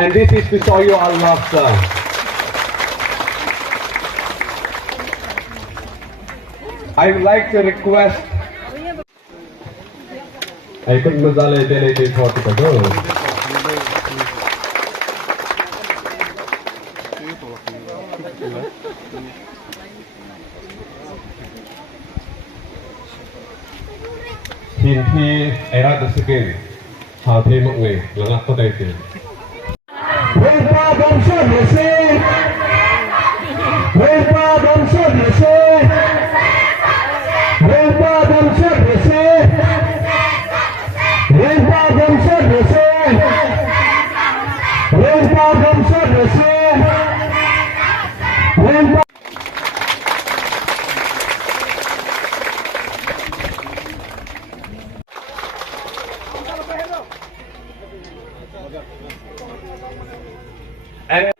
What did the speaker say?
And this is to show you our love, sir. I would like to request. I couldn't mazale delegate for to go. Team P era the second. How team away. Langat ko tayo. And